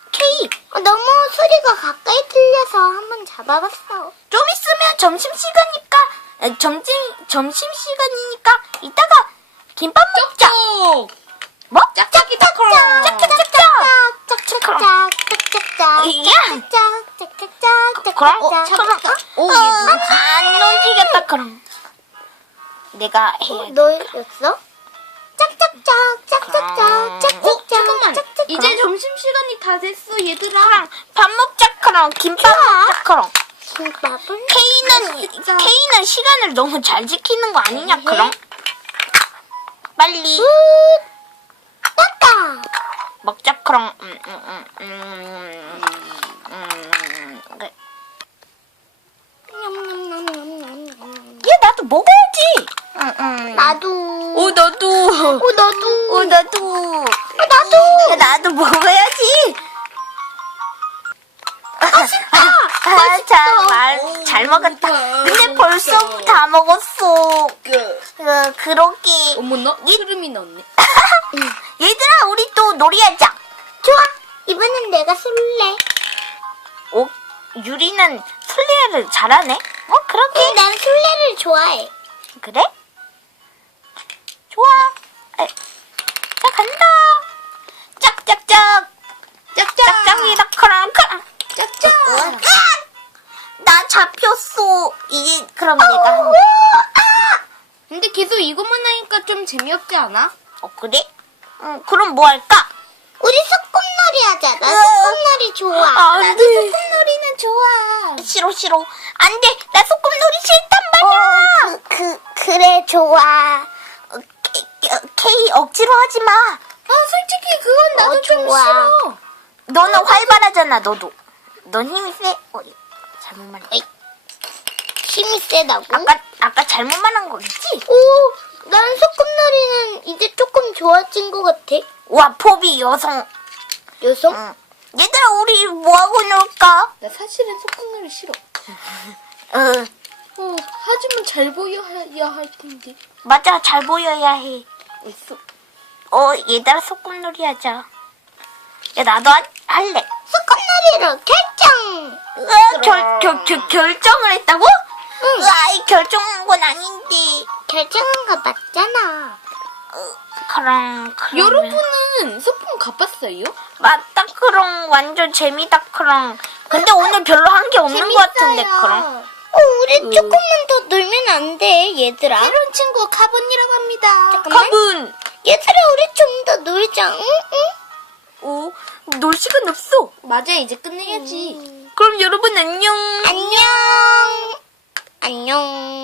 K. 너무 소리가 가까이 들려서 한번 잡아봤어. 좀 있으면 점심시간이니까 이따가 김밥 먹자. 뭐? 짝짝이다 크롱. 짝짝짝짝. 짝짝짝. 이야. 짝짝짝. 그럼 안 넘기겠다 그럼. 내가 해야지. 너였어? 짝짝짝. 짝짝짝. 잠깐만. 짝짝짝. 이제 점심시간이 다 됐어, 얘들아. 밥 먹자 크롱. 김밥 먹자 크롱. 김밥은? K는 시간을 너무 잘 지키는 거 아니냐 크롱? 빨리 땄다. 먹자 크롱. 그래. 얘 나도 먹어야지. 나도. 나도. 나도. 나도. 나도. 야, 나도 먹어야지. 잘 먹었다. 근데 벌써 다 먹었어. 그러게. 어머나, 흐름이 넣네. 얘들아, 우리 또 놀이하자. 좋아. 이번엔 내가 쏠래. 어? 유리는 술래를 잘하네? 그러게. 난 술래를 좋아해. 그래? 좋아. 자, 간다. 짝짝짝. 짝짝이다, 크랑크랑. 짝짝. 나 잡혔어. 이제 그럼 내가 하는. 근데 계속 이것만 하니까 좀 재미없지 않아? 그래? 그럼 뭐 할까? 우리 소꿉놀이 하자. 나 으아. 소꿉놀이 좋아. 안 돼. 소꿉놀이는 좋아. 싫어. 안 돼. 나 소꿉놀이 싫단 말이야. 그래, 좋아. 케이 억지로 하지 마. 솔직히 그건 나도 좀 좋아. 싫어. 너는 활발하잖아, 너도. 넌 힘이 세. 잘못 말했. 힘이 세다고? 아까 잘못 말한 거겠지? 오, 난 소꿉놀이는 이제 조금 좋아진 것 같아. 와, 포비 여성. 여성? 응. 얘들아, 우리 뭐 하고 놀까? 나 사실은 소꿉놀이 싫어. 하지만 잘 보여야 할 텐데. 맞아, 잘 보여야 해. 있어. 얘들아, 소꿉놀이 하자. 야, 나도 할래. 소꿉놀이로 결정! 결정을 했다고? 응. 이 결정한 건 아닌데. 결정한 거 맞잖아. 그럼. 여러분은 소품 가봤어요? 맞다, 그럼. 완전 재미다, 그럼. 근데 오늘 별로 한 게 없는 것 같은데, 그럼. 우리 조금만 더 놀면 안 돼, 얘들아. 새로운 친구 카본이라고 합니다. 잠깐만. 가분! 얘들아, 우리 좀 더 놀자, 응? 놀 시간 없어. 맞아, 이제 끝내야지. 그럼 여러분 안녕. 안녕. 안녕.